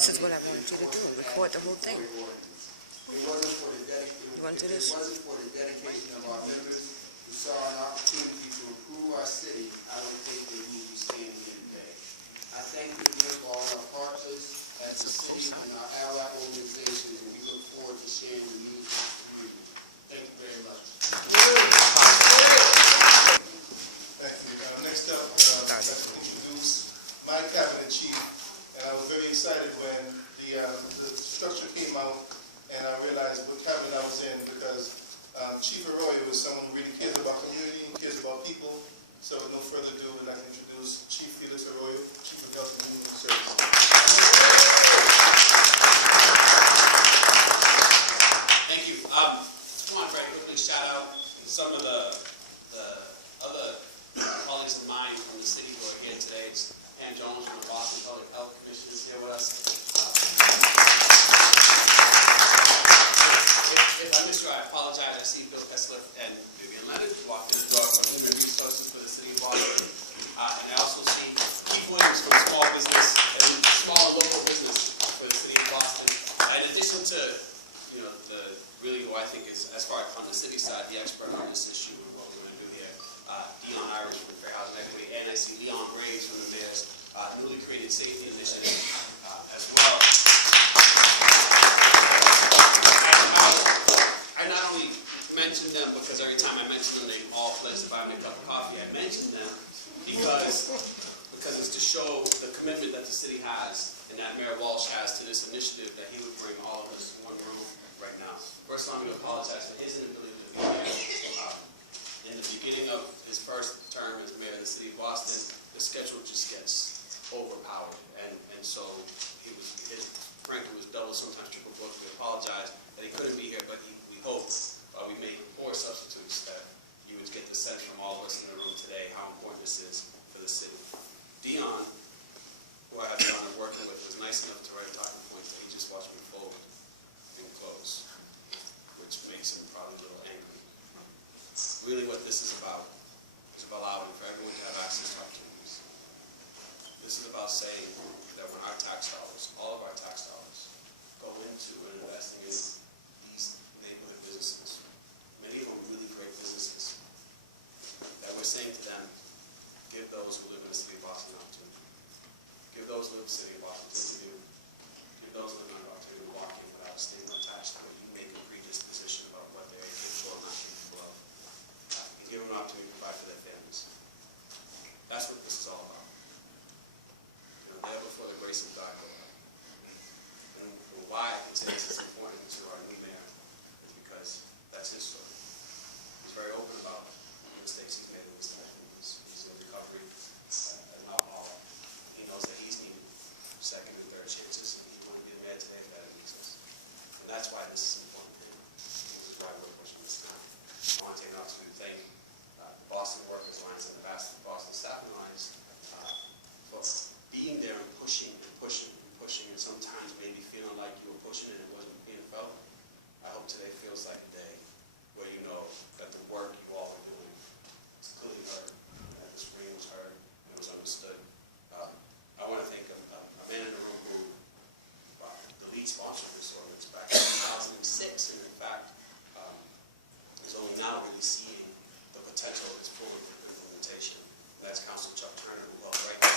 This is what I wanted you to do, record the whole thing. It wasn't for the dedication. You want to do this? It wasn't for the dedication of our members who saw an opportunity to improve our city. I don't think they would be standing here today. I thank you again for all our partners as the city and our allied organizations, and we look forward to sharing the news with the community. Thank you very much. Thank you. Next up, I'd like to introduce my cabinet chief, and I was very excited when the structure came out and I realized what cabinet I was in, because Chief Arroyo is someone who really cares about community and cares about people. So with no further ado, I'd like to introduce Chief Felix Arroyo, Chief of Health and Human Services. Thank you. Just want to very quickly shout out some of the other colleagues of mine from the city who are here today. Ann Jones from the Boston Public Health Commission is here with us. If I missed you, I apologize. I see Bill Kessler and Vivian Leonard who walked in the door from Human Resources for the city of Boston. And I also see Keith Williams from Small Business and Small and Local Business for the city of Boston. In addition to, really who I think is, as far as on the city side, the expert on this issue and what we're going to do here, Dion Irish from Fair Housing Equity, and I see Leon Graves from the mayor's newly created safety initiative as well. I not only mention them because every time I mention them, they all pledge to buy me a cup of coffee. I mention them because it's to show the commitment that the city has and that Mayor Walsh has to this initiative that he would bring all of us in one room right now. First, I'm going to apologize for his inability to be here. In the beginning of his first term as mayor of the city of Boston, the schedule just gets overpowered, and so frankly was double, sometimes triple booked. We apologize that he couldn't be here, but we hope we made 4 substitutes that you would get the sense from all of us in the room today how important this is for the city. Dion, who I have the honor of working with, was nice enough to write talking points that he just watched me fold and close, which makes him probably a little angry. Really what this is about is allowing for everyone to have access to opportunities. This is about saying that when our tax dollars, all of our tax dollars, go into and investing in these neighborhood businesses, many of them really great businesses, that we're saying to them, give those who live in the city of Boston an opportunity. Give those who live in the city of Boston to do. Give those who live in an opportunity to walk in without a stigma attached to it. You make a predisposition about what they're capable or not capable of. And give them an opportunity to provide for their families. That's what this is all about. There before the grace of God go out. And why I can say this is important to our new mayor is because that's his story. He's very open about the mistakes he's made in his life. He's in recovery, an alcoholic. He knows that he's needed second and third chances, and he wanted to be the mayor today if that means us. And that's why this is important to him. This is why we're pushing this now. I want to take an opportunity to thank the Boston Workers Alliance and the Boston Staffing Alliance for being there and pushing and pushing and pushing, and sometimes maybe feeling like you were pushing and it wasn't being felt. I hope today feels like a day where you know that the work you all are doing is clearly heard, and that the scream was heard and was understood. I want to thank a man in the room who the lead sponsor of this ordinance back in 2006, and in fact is only now really seeing the potential of its full implementation. That's Councilor Chuck Turner, who will right now.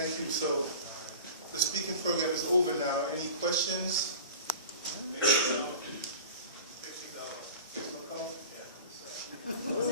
Thank you. So the speaking program is over now. Any questions? $50. $50. Yeah.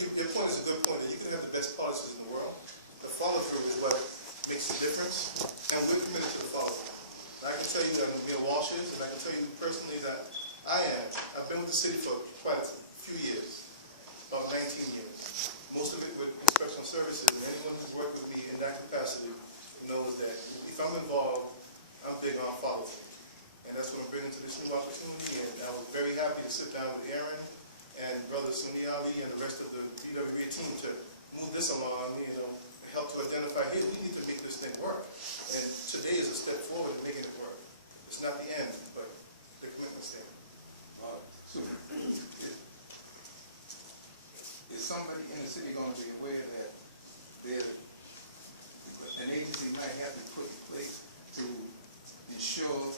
your point is a good point. That you can have the best policies in the world. The follow-through is what makes the difference, and we're committed to the follow-through. I can tell you that Mayor Walsh is, and I can tell you personally that I am. I've been with the city for quite a few years, about 19 years. Most of it with inspection services, and anyone who's worked with me in that capacity knows that if I'm involved, I'm big on follow-through. And that's what I'm bringing to this new opportunity, and I was very happy to sit down with Aaron and Brother Sunni Ali and the rest of the BWA team to move this along, help to identify, hey, we need to make this thing work. And today is a step forward in making it work. It's not the end, but the commitment stand. So, is somebody in the city going to be aware that there's an agency might have to put in place to ensure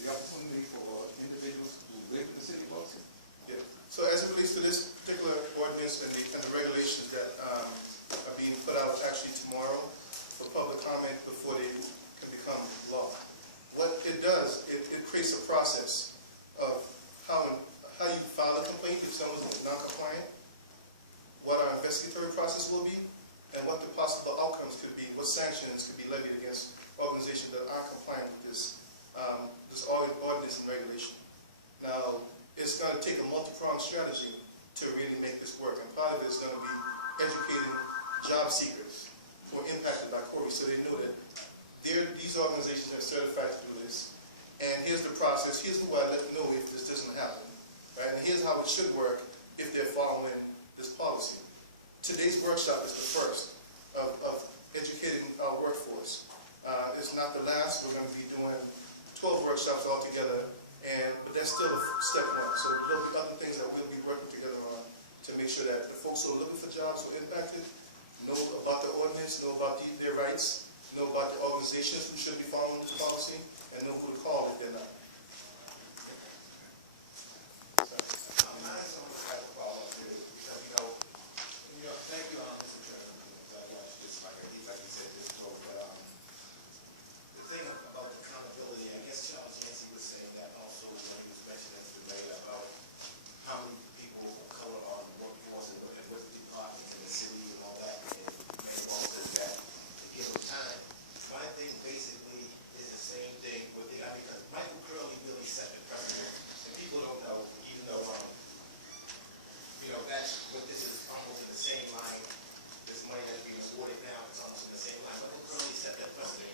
the opportunity for individuals who live in the city of Boston? Yeah. So as it relates to this particular ordinance and the regulations that are being put out actually tomorrow for public comment before they can become law, what it does, it creates a process of how you file a complaint if someone's non-compliant, what our investigatory process will be, and what the possible outcomes could be, what sanctions could be levied against organizations that are compliant with this ordinance and regulation. Now, it's going to take a multi-pronged strategy to really make this work, and part of it is going to be educating job seekers who are impacted by CORI, so they know that these organizations are certified to do this, and here's the process, here's who I let them know if this doesn't happen, right? And here's how it should work if they're following this policy. Today's workshop is the first of educating our workforce. It's not the last. We're going to be doing 12 workshops altogether, but that's still step one. So there'll be other things that we'll be working together on to make sure that the folks who are looking for jobs who are impacted know about the ordinance, know about their rights, know about the organizations who should be following this policy, and know who to call if they're not. Thank you, Mr. Chairman. Like you said, just go. The thing about accountability, I guess Charles Yancey was saying that also when he was mentioning that's been made about how many people of color are on the workforce and what the departments in the city and all that. And Mayor Wall says that to give them time. My thing basically is the same thing with because Michael Curley really set the precedent. And people don't know, even though that's what this is almost in the same line. This money that's being awarded now is almost in the same line. Michael Curley set that precedent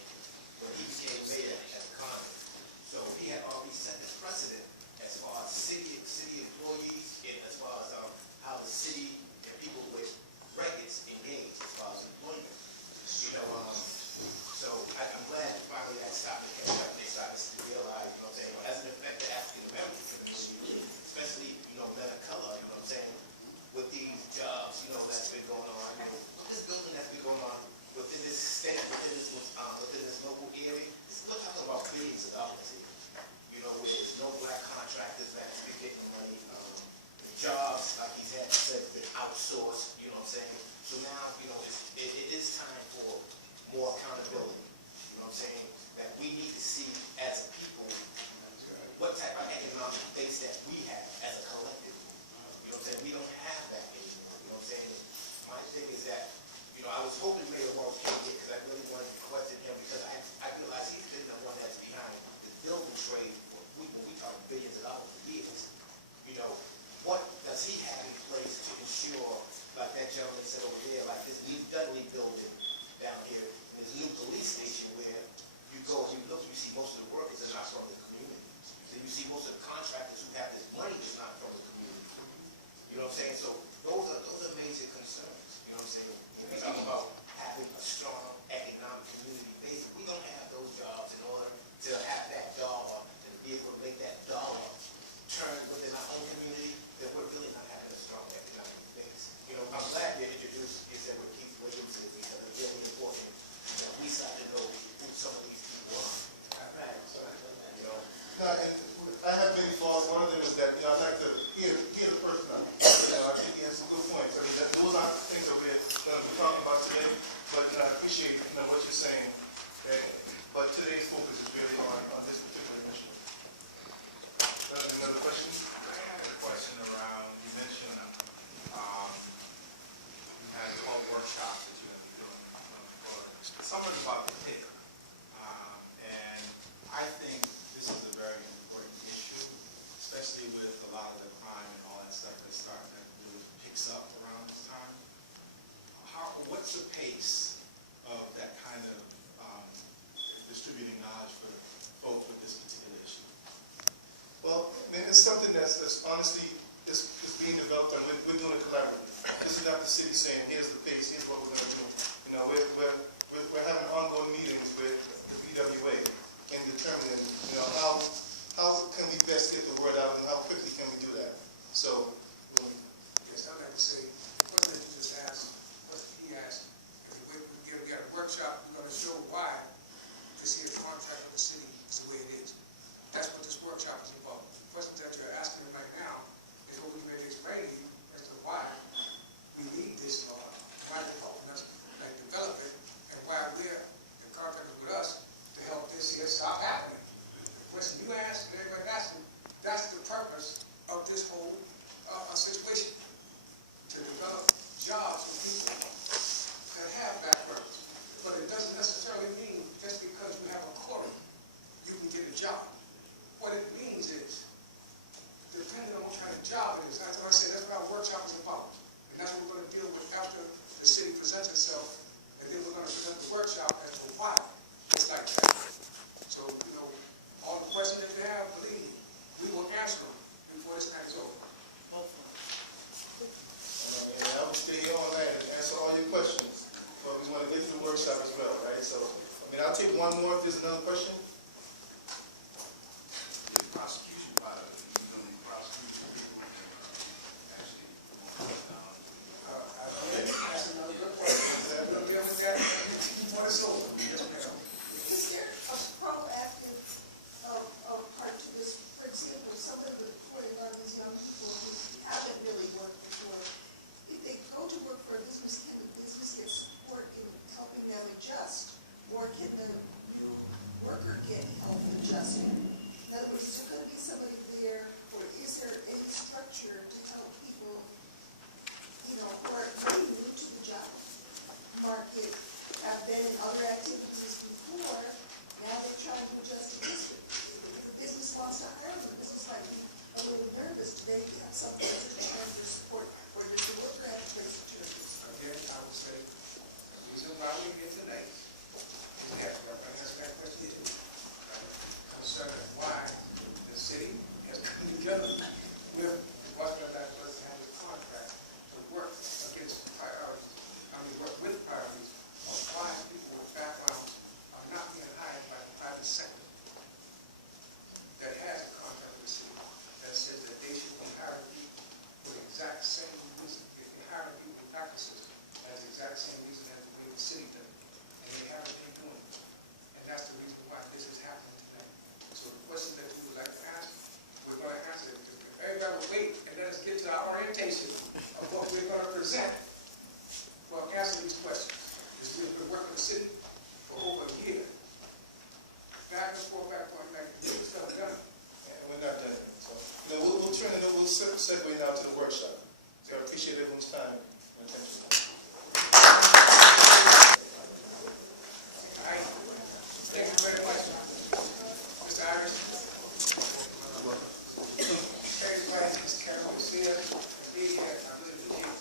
when he became mayor at the Congress. So he had already set this precedent as far as city employees and as far as how the city and people with records engage as far as employment. So I'm glad finally that stopped and catch up and they started to realize, as an effect to African American community, especially, men of color, with these jobs, that's been going on, this building that's been going on within this state, within this local area, we're talking about billions of dollars here, where there's no black contractors that's been getting money, jobs, like he's had said, been outsourced, so now, it is time for more accountability, that we need to see as a people, what type of economic base that we have as a collective. We don't have that anymore. My thing is that, I was hoping Mayor Walsh came here because I really wanted to question him because I realize he's been the one that's behind the building trade when we talk billions of dollars for years. What does he have in place to ensure, like that gentleman said over there, like this new Dudley building down here, and this new police station where you go and you look, you see most of the workers are not from the community. So you see most of the contractors who have this money is not from the community. So the city saying, here's the pace, here's what we're going to do. You know, we're having ongoing meetings with the PWA in determining, you know, how can we best get the word out and how quickly can we do that. So, yes, I'd like to say, what did you just ask? What he asked? If we get a workshop, we're going to show why this here contract with the city is the way it is. That's what this workshop is about. The questions that you're asking right now is what we can maybe explain to you as to why we need this law, why they're helping us develop it, and why we're in contact with us to help this here stop happening. The question you asked, and everybody asking, that's the purpose of this whole situation, to develop jobs for people that have backgrounds. But it doesn't necessarily mean just because you have a CORI, you can get a job. What it means is, depending on what kind of job it is, that's what I say, that's what our workshop is about. And that's what we're going to deal with after the city presents itself, and then we're going to present the workshop as to why it's like that. So, you know, all the questions that you have, believe me, we will answer them before this night is over. and I will stay here all night and answer all your questions. But we want to get to the workshop as well, right? So, I mean, I'll take one more if there's another question. The prosecution part of it, you're going to be prosecuting people actually That's another good question. We'll deal with that before it's over. Yes, ma'am. Is there a proactive part to this? For example, some of the reporting on these young people who haven't really worked before, if they go to work for a business, can the business get support in helping them adjust? Or can the new worker get help adjusting? In other words, is there going to be somebody there, or is there any structure to help people, you know, who are very new to the job market, have been in other activities before, now they're trying to adjust to this. If the business wants to hire them, the business might be a little nervous. Do they have some place to turn their support, or does the worker have a place to turn their support? Again, I would say, the reason why we're here tonight is yes, we're going to answer that question too. Concerning why the city has come together with Western Baptist and the contract to work against priorities, work with priorities on why people with backgrounds are not being hired by the private sector that has a contract with the city that says that they should be hiring people for the exact same reason. If they're hiring people with practices, that's the exact same reason as the way the city does it. And they haven't been doing it. And that's the reason why this is happening tonight. So the question that you would like to ask, we're going to answer it. Everybody will wait and let us get to our orientation of what we're going to present. Well, answer these questions. We've been working with the city for over a year. Back and forth, get stuff done. And we're not done yet. So, you know, we'll turn it over, we'll segue now to the workshop. So I appreciate everyone's time and attention. All right. Thank you very much, Mr. Irish. Everybody, Mr. Carroll is here. I really appreciate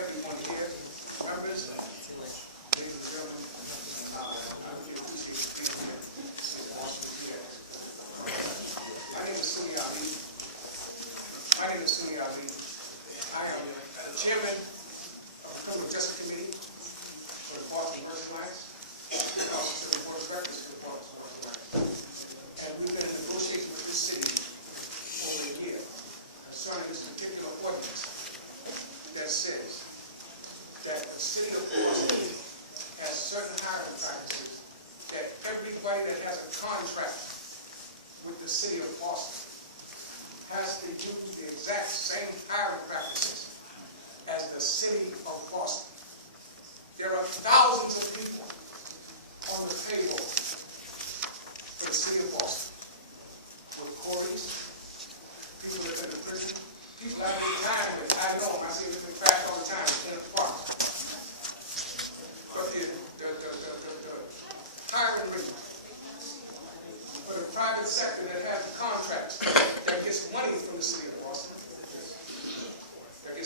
everyone here. Members, ladies and gentlemen, I really appreciate you being here. It's awesome to be here. My name is Sunni Ali. I am the chairman of the Criminal Justice Committee for the Boston Commercial Alliance, and also to the Board of Directors for the Boston Commercial Alliance. And we've been in negotiations with this city over a year concerning this particular ordinance that says that the city of Boston has certain hiring practices that everybody that has a contract with the city of Boston has to use the exact same hiring practices as the city of Boston. There are thousands of people on the payroll for the city of Boston, with CORIs, people that have been in prison, people I've been time with. I know them. I see them in crack all the time in the park. But the hiring rate for the private sector that has contracts, that gets money from the city of Boston, that gets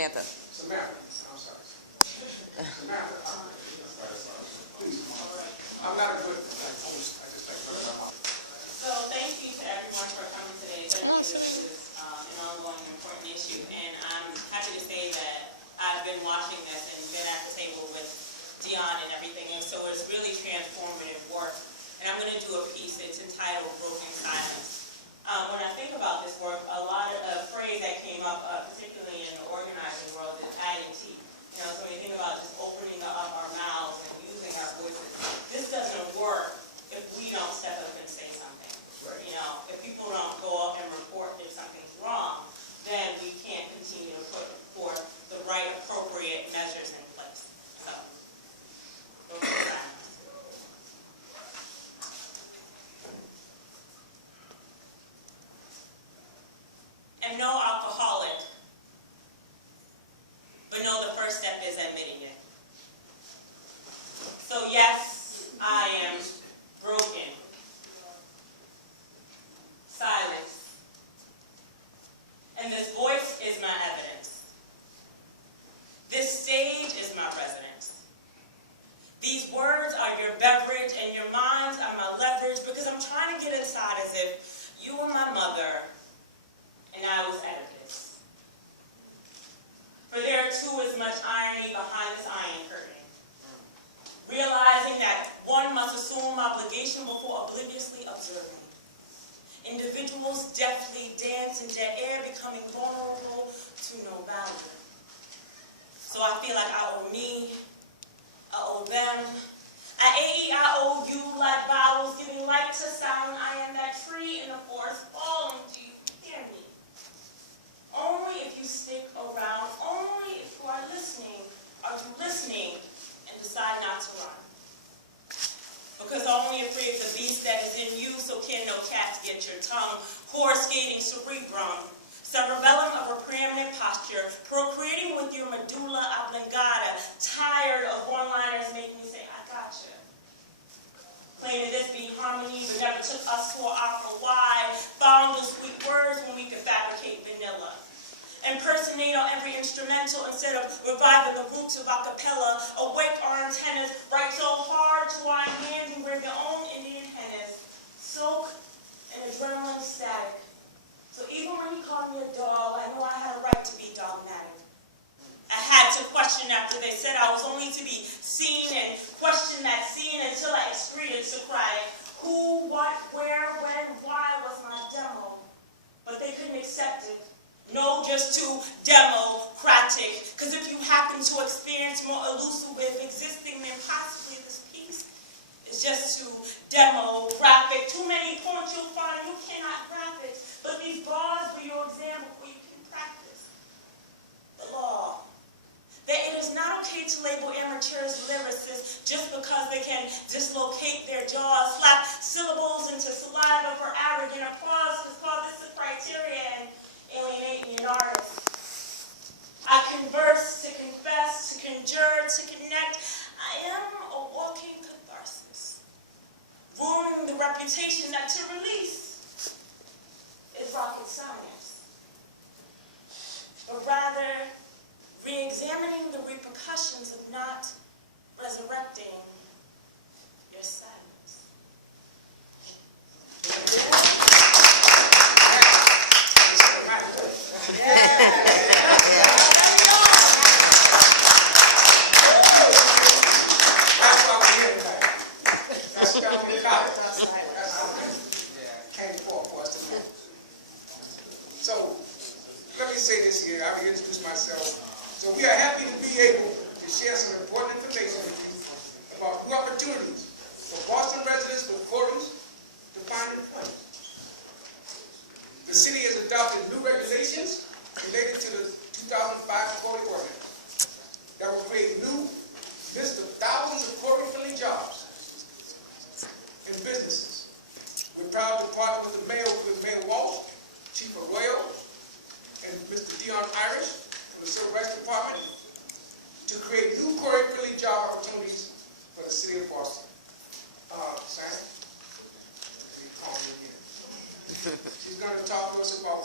Samantha. Samantha, I'm sorry. Samantha, please, I'm not a good, I just like to my mouth. So thank you to everyone for coming today. Certainly this is an ongoing important issue, and I'm happy to say that I've been watching this and been at the table with Dion and everything, and so it's really transformative work. And I'm going to do a piece, it's entitled Broken Silence. When I think about this work, a lot of a phrase that came up, particularly in the organizing world, is adding teeth. You know, so when you think about just opening up our mouths and using our voices, this doesn't work if we don't step up and say something. Right. You know, if people don't go up and report if something's wrong, then we can't continue to put forth the right, appropriate measures in place. So, broken silence. Am no alcoholic, but know the first step is admitting it. So yes, I am broken. Silence. And this voice is my evidence. This stage is my residence. These words are your beverage and your minds are my leverage, because I'm trying to get inside as if you were my mother and I was Oedipus. For there too is much irony behind this iron curtain. Realizing that one must assume obligation before obliviously observing. Individuals deftly dance in dead air, becoming vulnerable to no boundary. So I feel like I owe me, I owe them. At AE, I owe you like vowels, giving light to sound. I am that tree in the forest falling. Do you hear me? Only if you stick around, only if you are listening, are you listening and decide not to run. Because only afraid of the beast that is in you, so can no cat get your tongue. Coruscating cerebrum, cerebellum of a preeminent posture, procreating with your medulla oblongata, tired of one-liners making you say, I gotcha. Claiming this be harmony, but never took us to an opera. Why? Found the sweet words when we could fabricate vanilla. Impersonate on every instrumental instead of reviving the roots of a cappella. Awake our antennas, write so hard to our hands and wear your own Indian hennas. Soak in adrenaline static. So even when you called me a dog, I knew I had a right to be dogmatic. I had to question after they said I was only to be seen, and question that scene until I excreted Socratic. Who, what, where, when, why was my demo? But they couldn't accept it. No, just too democratic. Because if you happen to experience more elusive existing than possibly this piece, it's just too demographic. Too many points you'll find you cannot graph it. But these bars for your exam before you can practice the law. That it is not okay to label amateurs lyricists just because they can dislocate their jaws, slap syllables into saliva for arrogant applause, because call this the criteria and alienate me an artist. I converse to confess, to conjure, to connect. I am a walking catharsis, ruining the reputation that to release is rocket science, but rather re-examining the repercussions of not resurrecting your silence. That's why we're here tonight. That's why we're here. Came for us tonight. So, let me say this here. I will introduce myself. So we are happy to be able to share some important information with you about new opportunities for Boston residents with CORIs to find employment. The city has adopted new regulations related to the 2005 CORI Ordinance that will create new list of thousands of CORI-friendly jobs and businesses. We're proud to partner with Mayor Walsh, Chief Arroyo, and Mr. Dion Irish from the Civil Rights Department to create new CORI-friendly job opportunities for the city of Boston. Sam, call me again. She's going to talk to us about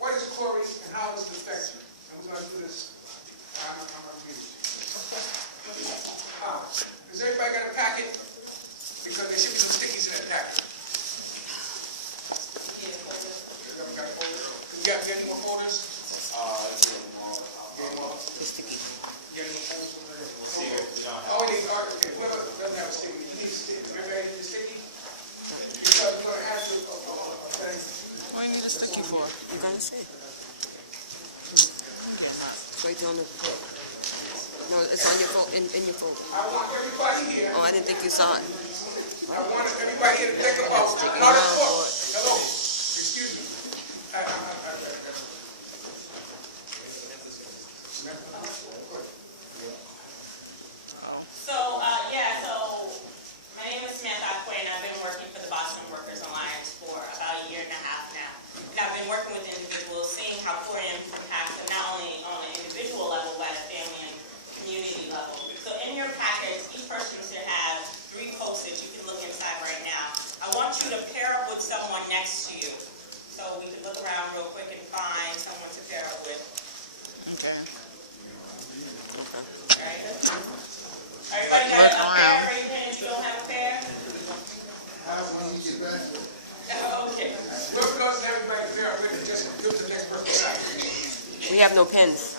what is CORI and how does it affect you. and we're gonna do this. I'm gonna read it. Does everybody got a packet? Because there should be some stickies in that packet. Everybody got a folder? We got any more folders? The sticky. Get any more folders? Oh, we need, okay, whoever doesn't have a sticky, you need a sticky. Everybody need a sticky? Because we're gonna ask you a thing. What do you need a sticky for? You're gonna see. It's right on the. No, it's on your phone. In your phone. I want everybody here, Oh, I didn't think you saw it. I want everybody here to think about how this works. Hello, excuse me. So my name is Samantha Quinn. I've been working for the Boston Workers Alliance for about a year and a half now. And I've been working with individuals, seeing how CORI impacts them not only on an individual level, but at a family and community level. So in your package, each person should have 3 post-its. You can look inside right now. I want you to pair up with someone next to you. So we can look around real quick and find someone to pair up with. Okay. All right. Everybody got a pair? Raise your hand if you don't have a pair. Okay. Whoever doesn't have anybody there, I'm ready to just give to the next person side. We have no pens.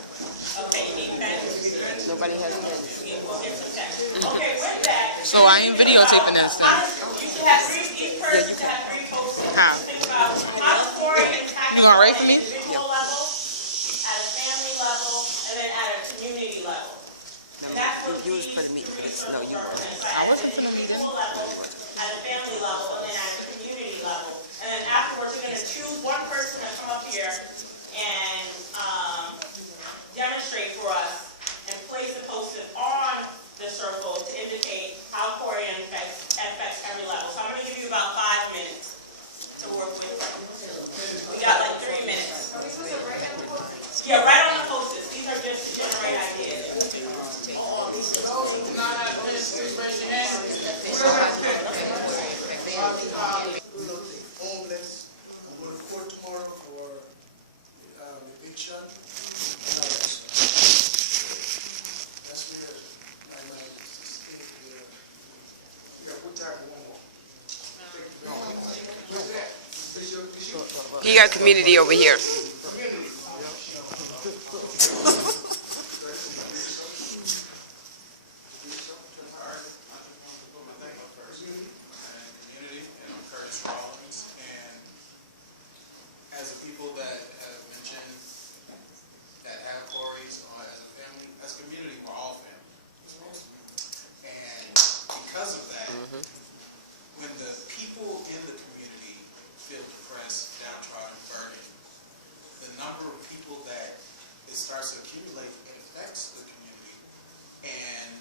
Okay, you need pens? Nobody has pens. We'll get some pens. Okay, with that. So I ain't videotaping this thing. You should have 3, each person should have 3 post-its. How? Think about how does CORI impact You gonna write at for me? an individual level, at a family level, and then at a community level. And that's what You was these for the meeting, but it's, no, you represent. weren't. So I at wasn't an for the meeting. individual level, at a family level, and then at a community level. And then afterwards, you're gonna choose one person to come up here and demonstrate for us and place a post-it on the circle to indicate how CORI affects every level. So I'm gonna give you about 5 minutes to work with. We got like 3 minutes. Yeah, right on the post-its. These are just to generate ideas. Those who do not have pens, please raise your hand. Homeless, I'm going to court tomorrow for eviction. That's where my state here. Yeah, we'll tackle one more. Where's that? Is you? He got community over here. Community, and I'm Curtis Rollins, and as a people that have mentioned that have CORIs, or as a family, as a community, we're all family. And because of that, when the people in the community feel depressed, downtrodden, burdened, the number of people that it starts to accumulate, it affects the community. And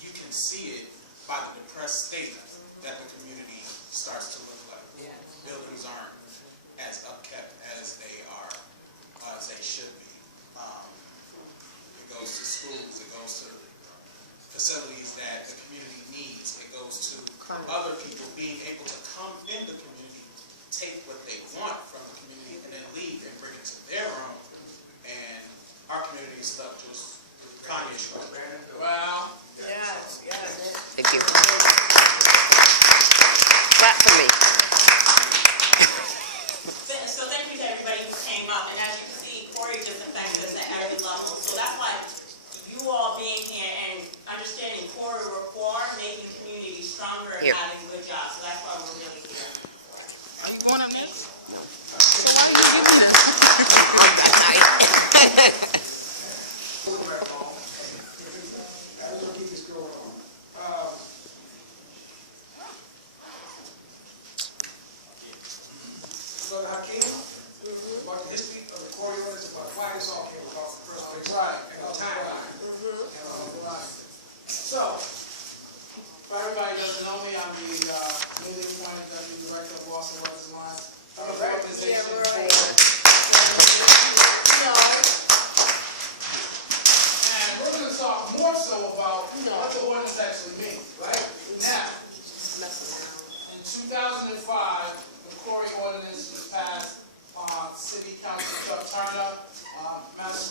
you can see it by the depressed state that the community starts to look like. Buildings aren't as upkept as they are, as they should be. It goes to schools, it goes to facilities that the community needs, it goes to other people being able to come in the community, take what they want from the community, and then leave and bring it to their own. And our community is stuck just with Kanye's structure. Wow. Yes, yes. Thank you. Clap for me. So thank you to everybody who came up. And as you can see, CORI just affects us at every level. So that's why you all being here and understanding CORI reform, making community stronger and Here. having good jobs. So that's why we're really here. Are you going up next? So why you give me this? On that night. Hold it back on. I was gonna keep this going on. Brother Hakeem, about the history of the CORI ordinance, about why this all came about in the first place. Right. And the timeline. So, for everybody who doesn't know me, I'm the newly appointed deputy director of Boston Workers Alliance. I'm a organization for and we're going to talk more so about what the ordinance actually means, right? Now, in 2005, the CORI ordinance was passed on City Council Chuck Turner, Madison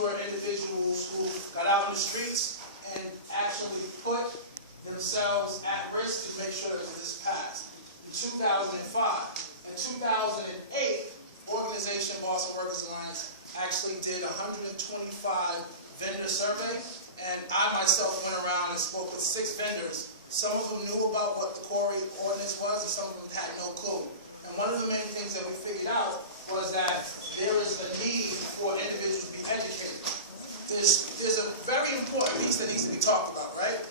were individuals who got out in the streets and actually put themselves at risk to make sure that this passed. In 2005, in 2008, organization Boston Workers Alliance actually did 125 vendor survey, and I myself went around and spoke with 6 vendors. Some of them knew about what the CORI ordinance was, and some of them had no clue. And one of the main things that we figured out was that there is a need for individuals to be educated. There's a very important piece that needs to be talked about, right?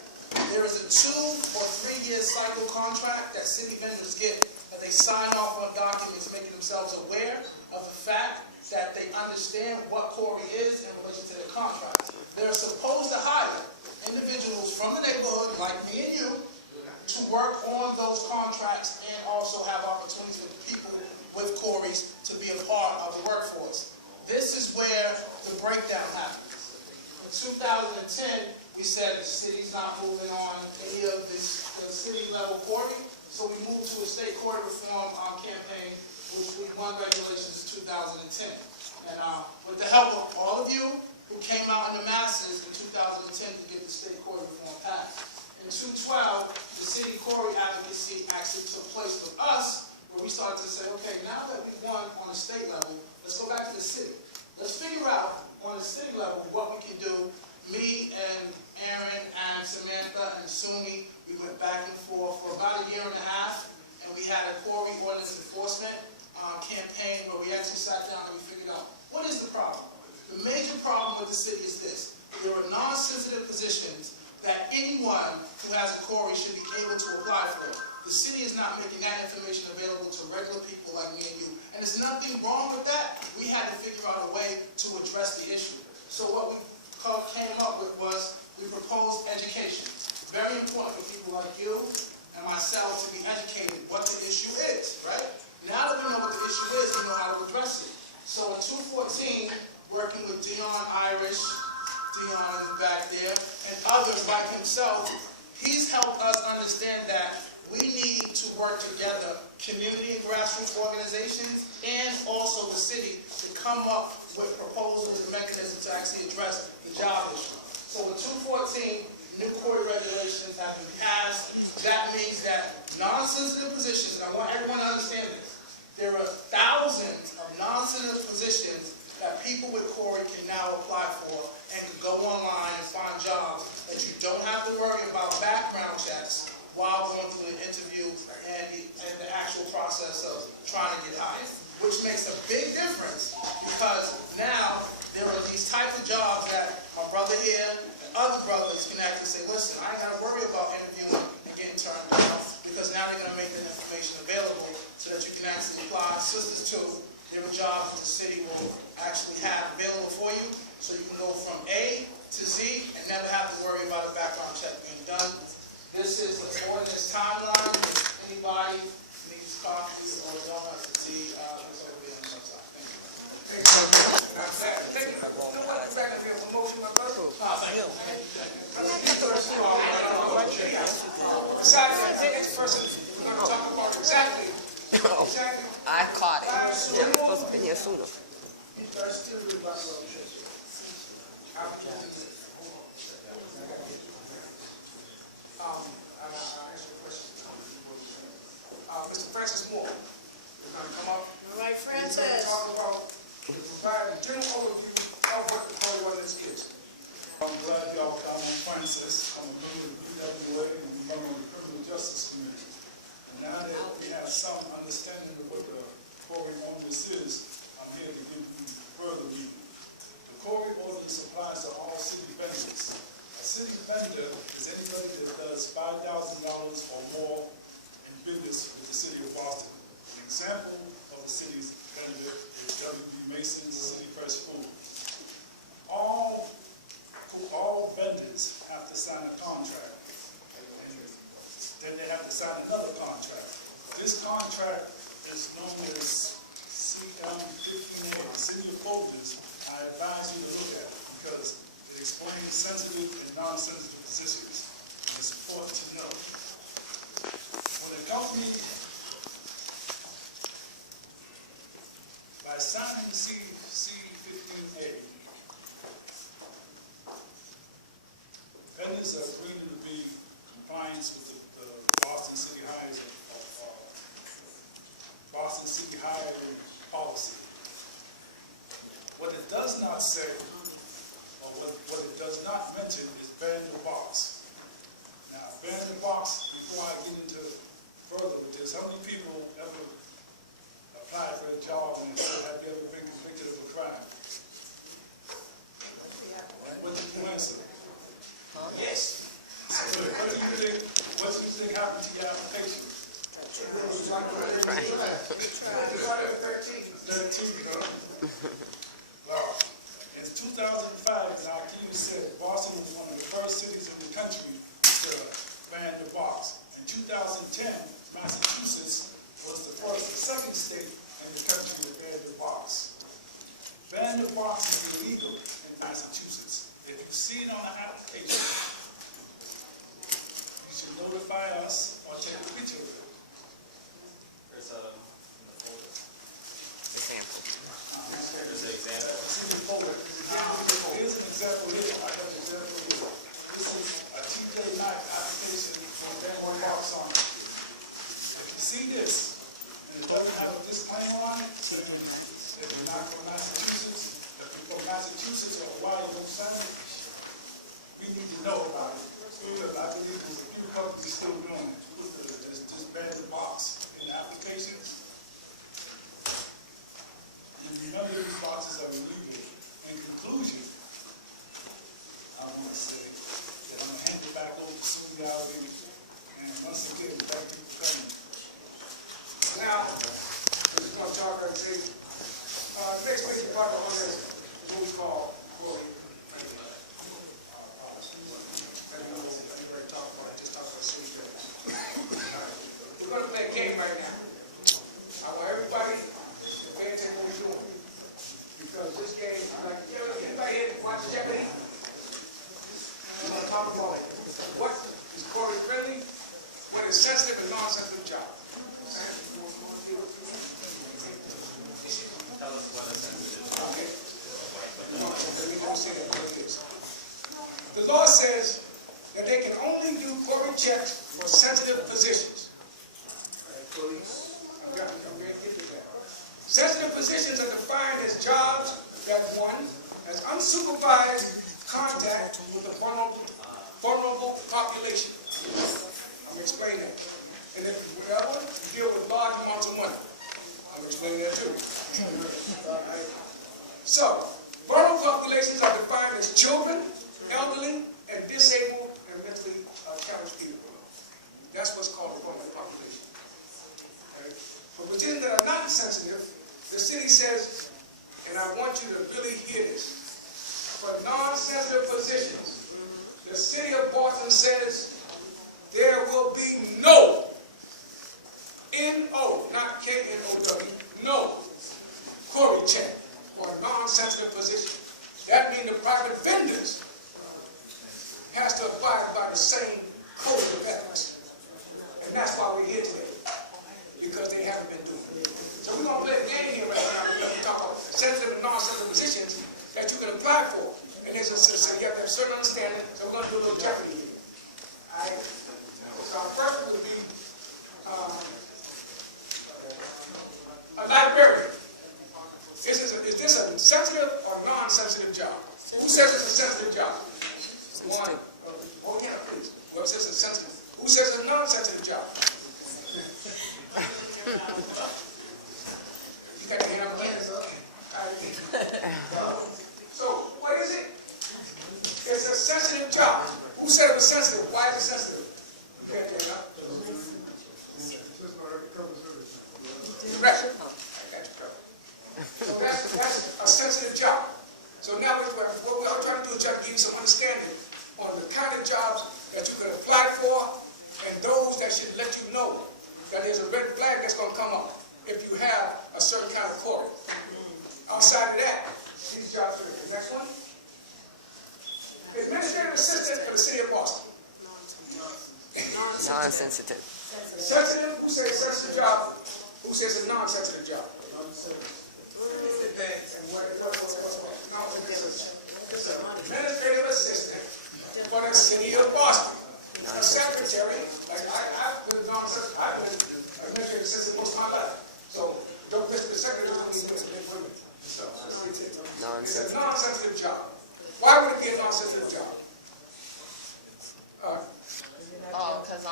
There is a 2 or 3 year cycle contract that city vendors get, that they sign off on documents making themselves aware of the fact that they understand what CORI is in relation to their contract. They're supposed to hire individuals from the neighborhood, like me and you, to work on those contracts and also have opportunities for people with CORIs to be a part of the workforce. This is where the breakdown happens. In 2010, we said the city's not moving on any of the city level CORI, so we moved to a state CORI reform campaign, which we won regulations in 2010. And with the help of all of you who came out in the masses in 2010 to get the state CORI reform passed. In 2012, the city CORI advocacy actually took place with us, where we started to say, okay, now that we've won on the state level, let's go back to the city. Let's figure out on the city level what we can do. Me and Aaron and Samantha and Sumi, we went back and forth for about a year and a half, and we had a CORI ordinance enforcement campaign where we actually sat down and we figured out, what is the problem? The major problem with the city is this. There are non-sensitive positions that anyone who has a CORI should be able to apply for. The city is not making that information available to regular people like me and you. And there's nothing wrong with that. We had to figure out a way to address the issue. So what we came up with was, we proposed education. Very important for people like you and myself to be educated what the issue is, right? Now that we know what the issue is, we know how to address it. So in 2014, working with Dion Irish, Dion back there, and others like himself, he's helped us understand that we need to work together, community and grassroots organizations, and also the city, to come up with proposals and mechanisms to actually address the job issue. So in 2014, new CORI regulations have been passed. That means that non-sensitive positions, and I want everyone to understand this, there are thousands of non-sensitive positions that people with CORI can now apply for and can go online and find jobs that you don't have to worry about background checks while going through the interview and the actual process of trying to get hired, which makes a big difference, because now there are these types of jobs that my brother here and other brothers can actually say, listen, I ain't got to worry about interviewing and getting turned down, because now they're going to make that information available so that you can actually apply. Sisters too, there are jobs that the city will actually have available for you, so you can go from A to Z and never have to worry about a background check being done. This is the ordinance timeline. If anybody needs coffee or donuts or tea, it's over here on the side. Thank you. Thank you. You know what? I'm back up here for motion, my brother. Thank you. Besides that, next person, we're going to talk about exactly. I caught it. Yeah, I'm supposed to be here sooner. Mr. Francis Moore, you're going to come up. All right, We're going to Francis. talk about, provide a general overview of what the CORI ordinance is. I'm glad y'all come. I'm Francis. I'm a member of the PWA and a member of the Criminal Justice Committee. And now that we have some understanding of what the CORI ordinance is, I'm here to give you further reading. The CORI ordinance applies to all city vendors. A city vendor is anybody that does $5,000 or more in business with the city of Boston. An example of a city's vendor is W.B. Mason's City Fresh Food. All vendors have to sign a contract, and then they have to sign another contract. This contract is known as CM-15A, City of Folders. I advise you to look at it because it explains sensitive and non-sensitive positions. It's important to know. When a company, by signing C-15A, the box, before I get into further with this, how many people ever applied for a job and said, have you ever been convicted of a crime? What did you answer? Yes. So what do you think happened to your application? 13. Well, in 2005, an archive said Boston was one of the first cities in the country to ban the box. In 2010, Massachusetts was the second state in the country to ban the box. Ban the box is illegal in Massachusetts. If you see it on an application, you should notify us or take a picture of it. There's a, in the folder, Example. there's an example. It's in the folder. Here's an example here. I got an example here. This is a TJ Knight application for that one box on it. If you see this, and it doesn't have a disclaimer on it, saying that you're not from Massachusetts, if you're from Massachusetts or Hawaii, no sign, we need to know about it. Because I believe there's a few companies still doing it. Just ban the box in applications. None of these boxes are illegal. In conclusion, I want to say that I'm going to hand it back over to Susie Alvin, and once again, thank you for coming. Now, we're just going to talk and say, the next meeting part on this is what we call CORI. We're going to play a game right now. I want everybody to pay attention to what we're doing. Because this game, like, anybody here watch Jeopardy? We're going to talk about what is CORI friendly, what is sensitive and non-sensitive job. Tell us what a sensitive is. Okay. Let me just say that what it is. The law says that they can only do CORI checks for sensitive positions. I'm going to get to that. Sensitive positions are defined as jobs that, one, has unsupervised contact with the vulnerable population. I'm going to explain that. And if whatever, you deal with large amounts of money. I'm going to explain that too. So, vulnerable populations are defined as children, elderly, and disabled and mentally challenged people. That's what's called a vulnerable population. Okay? For positions that are not sensitive, the city says, and I want you to really hear this, for non-sensitive positions, the city of Boston says there will be no, N-O, not K-N-O-W, no CORI check for a non-sensitive position. That means the private vendors has to abide by the same code of ethics. And that's why we're here today, because they haven't been doing it. So we're going to play a game here right now. We're going to talk about sensitive and non-sensitive positions that you can apply for. And there's so you have to have a certain understanding, so we're going to do a little Jeopardy here. All right? So our first one will be a librarian. Is this a sensitive or non-sensitive job? Who says it's a sensitive job? One. Oh, yeah, please. Whoever says it's sensitive. Who says it's a non-sensitive job? You got your hand up, hands up. So, what is it? It's a sensitive job. Who said it was sensitive? Why is it sensitive? You can't take it up. Correct. I got you covered. So that's a sensitive job. So now what we're trying to do is try to give you some understanding on the kind of jobs that you can apply for and those that should let you know that there's a red flag that's going to come up if you have a certain kind of CORI. Outside of that, these jobs are the next one. Administrative assistant for the city of Boston. Non-sensitive. Sensitive, who says sensitive job? Who says a non-sensitive job? And what no, it's an administrative assistant for the city of Boston. A secretary, like I've been administrative assistant most of my life. So don't listen to the secretary when he's doing women. So it's a non-sensitive job. Why would it be a non-sensitive job? Oh, because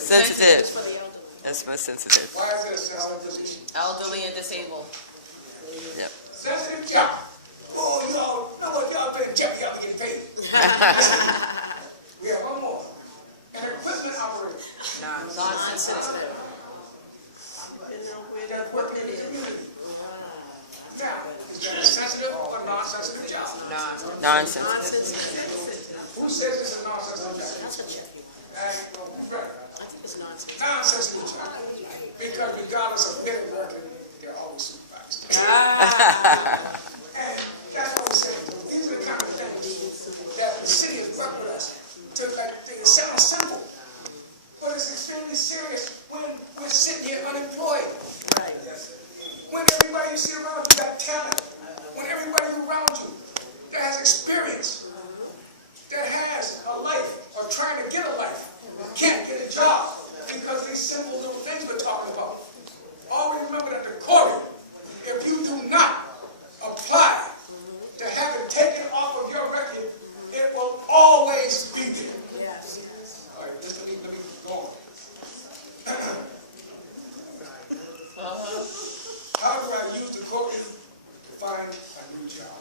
Sensitive. That's my sensitive. Why is it a sensitive position? Elderly and disabled. Yep. Sensitive job. Oh, y'all know what y'all been check, y'all getting paid. We have one more. An equipment operator. Non-sensitive. That work in the community. Now, is that a sensitive or non-sensitive job? Non-sensitive. Who says it's a non-sensitive job? Right. Non-sensitive job. Because regardless of where they're working, they're always supervised. And that's what I'm saying. These are the kind of things that the city has worked with us to, it sounds simple, but it's extremely serious when we're sitting here unemployed. When everybody you see around you got talent, when everybody around you that has experience, that has a life or trying to get a life, can't get a job because these simple little things we're talking about. Always remember that the CORI, if you do not apply to have it taken off of your record, it will always be there. All right, just let me go on. How do I use the CORI to find a new job?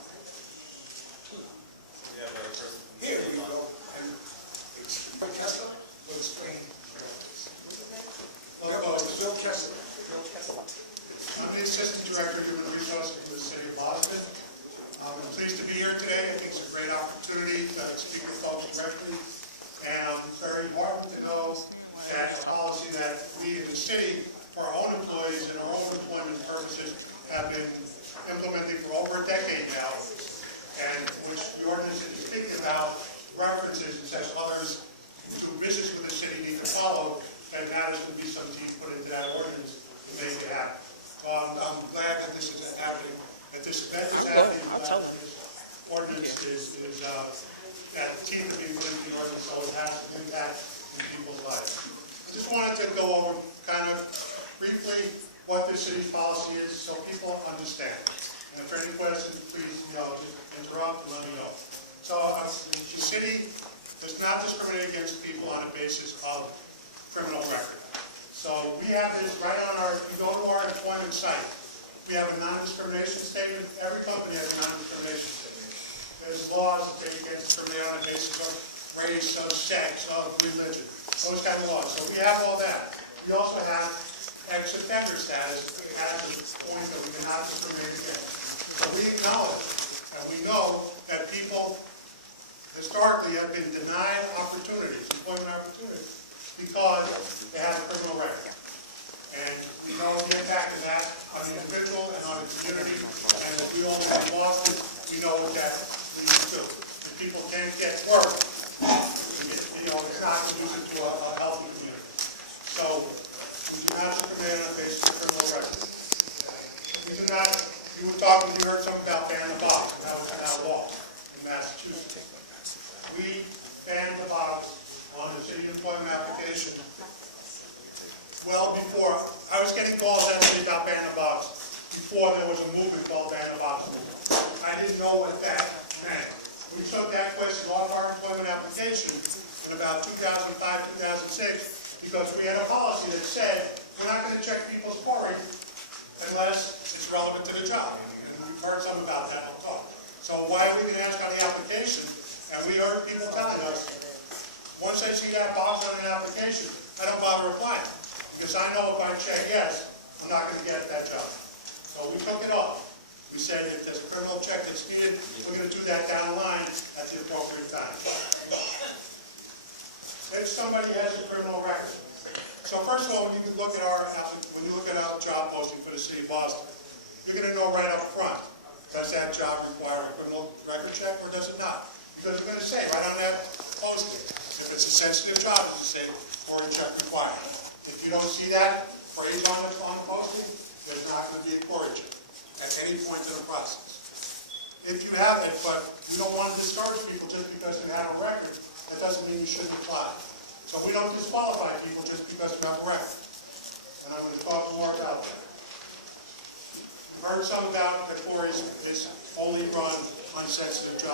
Here we go. And Bill Kessler will explain. Bill Kessler. I'm the Assistant Director of Human Resources for the City of Boston. I'm pleased to be here today. I think it's a great opportunity to speak with folks directly. And I'm very heartened to know that a policy that we in the city, for our own employees and our own employment purposes, have been implementing for over a decade now, and which the ordinance is speaking about references and says others who do business with the city need to follow, and that is going to be some teeth put into that ordinance to make it happen. I'm glad that this is happening, that this event is happening, that this ordinance is that teeth are being put into the ordinance, so it has an impact in people's lives. I just wanted to go over kind of briefly what the city's policy is so people understand. And if there are any questions, please, just interrupt and let me know. So the city does not discriminate against people on a basis of criminal record. So we have this right on if you go to our employment site, we have a non-discrimination statement. Every company has a non-discrimination statement. There's laws that they can't discriminate on the basis of race, of sex, of religion, those kind of laws. So we have all that. We also have ex-offender status as a point that we cannot discriminate against. So we acknowledge, and we know that people historically have been denied opportunities, employment opportunities, because they have a criminal record. And we know the impact of that on the individual and on the community, and if we all have Boston, we know what that leads to. If people can't get work, it's not conducive to a healthy community. So we do not discriminate on the basis of criminal record. We do not, you heard something about ban the box, and that was in our law in Massachusetts. We banned the box on the city employment application well before. I was getting calls actually about ban the box before there was a movement called ban the box movement. I didn't know what that meant. We took that question off our employment application in about 2005, 2006, because we had a policy that said we're not going to check people's CORI unless it's relevant to the job. And we've heard some about that on talk. So why are we going to ask on the application? And we heard people telling us, once I see that box on an application, I don't bother applying. Because I know if I check yes, I'm not going to get that job. So we took it off. We said if there's a criminal check that's needed, we're going to do that down the line at the appropriate time. If somebody has a criminal record. So first of all, when you look at our job posting for the city of Boston, you're going to know right up front, does that job require a criminal record check or does it not? Because we're going to say right on that posting, if it's a sensitive job, it's a CORI check required. If you don't see that phrase on the posting, there's not going to be a CORI check at any point in the process. If you have it, but you don't want to discourage people just because you have a record, that doesn't mean you shouldn't apply. So we don't disqualify people just because you have a record. And I'm going to talk more about that. You've heard some about that CORI is only run on sensitive jobs.